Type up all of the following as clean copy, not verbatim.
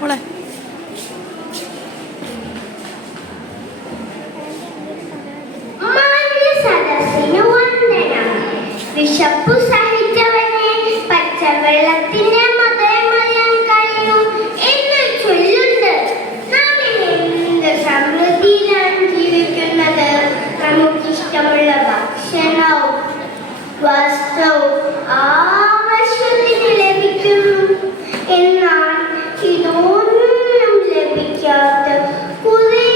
മോളെ വിശപ്പു സഹിച്ചവനെ പച്ചവെള്ളത്തിന്റെ മതമറിയാൻ കഴിയൂ എന്ന് ചൊല്ലുണ്ട്. നാം എന്ത് സമൃദ്ധിയിലാണ് ജീവിക്കുന്നത്. നമുക്കിഷ്ടമുള്ള ഭക്ഷണവും വസ്ത്രവും ആവശ്യത്തിന് ലഭിക്കുന്നു. എന്നാൽ ഇതൊന്നും ലഭിക്കാത്ത കുറേ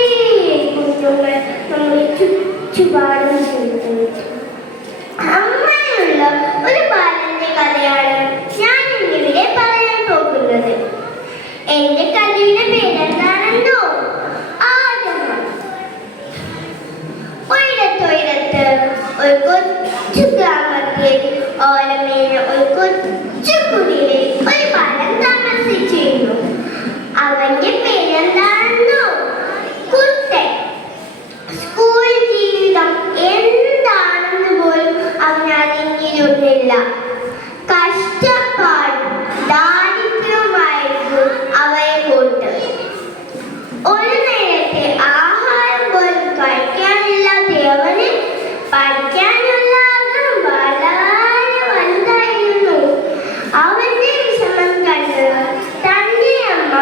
കുഞ്ഞുങ്ങൾ നമ്മുടെ ചുറ്റുപാടും ജീവിക്കുന്നു. അങ്ങനെയുള്ള ഒരു ബാലന്റെ കഥയാണ് ഞാൻ ഇന്നിവിടെ പറയാൻ പോകുന്നത്. എന്റെ കഥയുടെ പേരെന്താണെന്നോ? ആദമ. ഒരിടത്തൊരിടത്ത് ഒരു കൊച്ചു ഗ്രാമത്തിൽ ഓലമേഞ്ഞ ഒരു കൊച്ചു കുടിലിൽ ഒരു ബാലൻ താമസിച്ചിരുന്നു. അവന്റെ പേരെന്താണെന്നോ? കുട്ടൻ. സ്കൂൾ ജീവിതം എന്താണെന്ന് പോലും അവൻ അറിഞ്ഞിരുന്നില്ല. കഷ്ടപ്പാടും ദാരിദ്ര്യവുമായിരുന്നു അവയെ കൂട്ട്. ഒരു നേരത്തെ ആഹാരം പോലും കഴിക്കാനില്ലാത്ത അവന് പഠിക്കാനുള്ള ആഗ്രഹം വളരെ വലുതായിരുന്നു. അവന്റെ വിഷമം കണ്ട് തന്റെ അമ്മ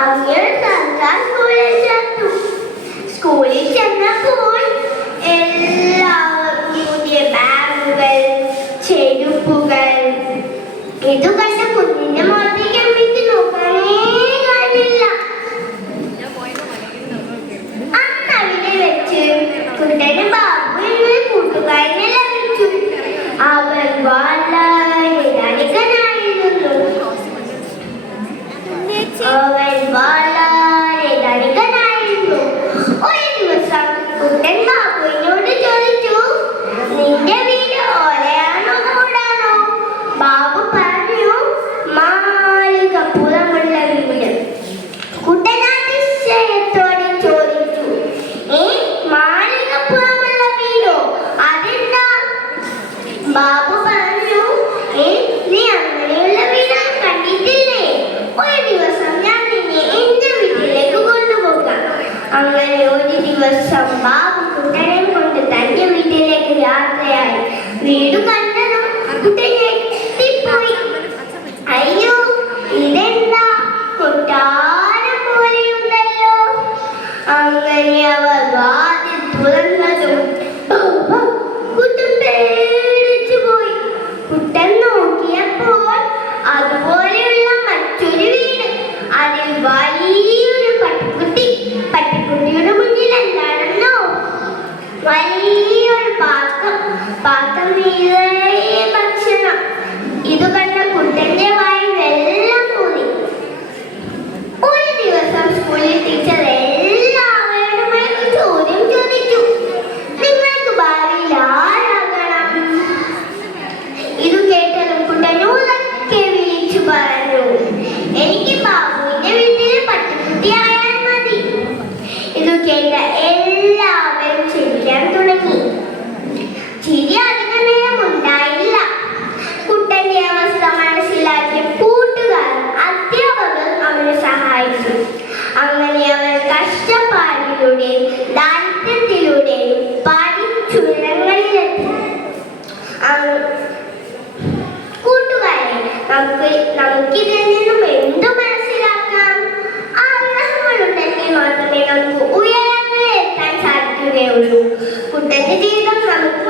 അവനെ സർക്കാർ സ്കൂളിൽ ചേർത്തു. സ്കൂളിൽ ചെന്നപ്പോൾ എല്ലാവർക്കും പുതിയ ബാഗുകൾ, ചെരുപ്പുകൾ. ഇത് കണ്ട കുഞ്ഞിന്റെ മുഖത്തേക്ക് അമ്മയ്ക്ക് നോക്കാനേ കഴിഞ്ഞില്ല. അന്ന് അവിടെ വെച്ച് കുട്ടന് ബാബു എന്നൊരു കൂട്ടുകാരനെ ലഭിച്ചു. അവൻ വളരെ ധനികനായിരുന്നു. ഒരു ദിവസം കുട്ടൻ ബാബുവിനോട് ചോദിച്ചു, നിന്റെ വീട് ഓലയാണോ കൂടാണോ? ബാബു പറഞ്ഞു, മാളികപ്പുറമുള്ള വീട്. കുട്ടൻ അതിശയത്തോടെ ചോദിച്ചു, മാളികപ്പുറമുള്ള വീടോ? അതെന്താ? ബാബു പറഞ്ഞു, നീ അങ്ങനെയുള്ള വീട് കണ്ടിട്ടില്ലേ? ഒരു ദിവസം ഞാൻ നിന്നെ എന്റെ വീട്ടിലേക്ക് കൊണ്ടുപോകാം. അങ്ങനെ ഒരു ദിവസം ബാബു കുട്ടനെ കൊണ്ട് തന്റെ വീട്ടിലേക്ക് യാത്രയായി. വീട് കണ്ടതും കുട്ടൻ ഞെട്ടിപ്പോയി. അയ്യോ, ഇതെന്താ കൊട്ടാരം പോലെയുണ്ടല്ലോ. അങ്ങനെ അവർ വാതിൽ തുറന്നതും കുട്ടൻ പേടിച്ചു പോയി. കുട്ടൻ നോക്കിയപ്പോൾ അതുപോലെയുള്ള മറ്റൊരു വീട്. അതിൽ വലിയൊരു പട്ടിക്കുട്ടി. പട്ടിക്കുട്ടിയുടെ മുന്നിൽ എന്താണെന്നോ? വലിയൊരു പാത്രം നിറയെ ഭക്ഷണം. ഇത് കണ്ട കുട്ടന്റെ വായിൽ വെള്ളം കൂടി. ഒരു ദിവസം സ്കൂളിൽ ടീച്ചർ എല്ലാവരോടും ഒരു ചോദ്യം ചോദിച്ചു, നിങ്ങൾക്ക് ഭാവിയിൽ ആരാകണം? ഇത് കേട്ടതും കുട്ടൻ ഉറക്കെ വിളിച്ചു പറഞ്ഞു, എനിക്ക് ബാബുവിന്റെ വീട്ടിലെ പട്ടിക്കുട്ടിയായാൽ മതി. ഇത് കേട്ട എല്ലാവരും ചിരിക്കാൻ തുടങ്ങി. ചിരി അധിക നേരം ഉണ്ടായില്ല. കുട്ടന്റെ അവസ്ഥ മനസ്സിലാക്കിയ കൂട്ടുകാരും അധ്യാപകർ അവനെ സഹായിച്ചു. അങ്ങനെ അവൻ കഷ്ടപ്പാടിലൂടെയും ദാരിദ്ര്യത്തിലൂടെയും പഠിച്ചുയരങ്ങളിലെത്തി. കൂട്ടുകാരെ, നമുക്കിതിൽ നിന്നും എന്തു മനസ്സിലാക്കാം? ആഗ്രഹങ്ങളുണ്ടെങ്കിൽ മാത്രമേ നമുക്ക് ഉയരങ്ങളിൽ എത്താൻ സാധിക്കുകയുള്ളൂ. കുട്ടന്റെ ജീവിതം നമുക്ക്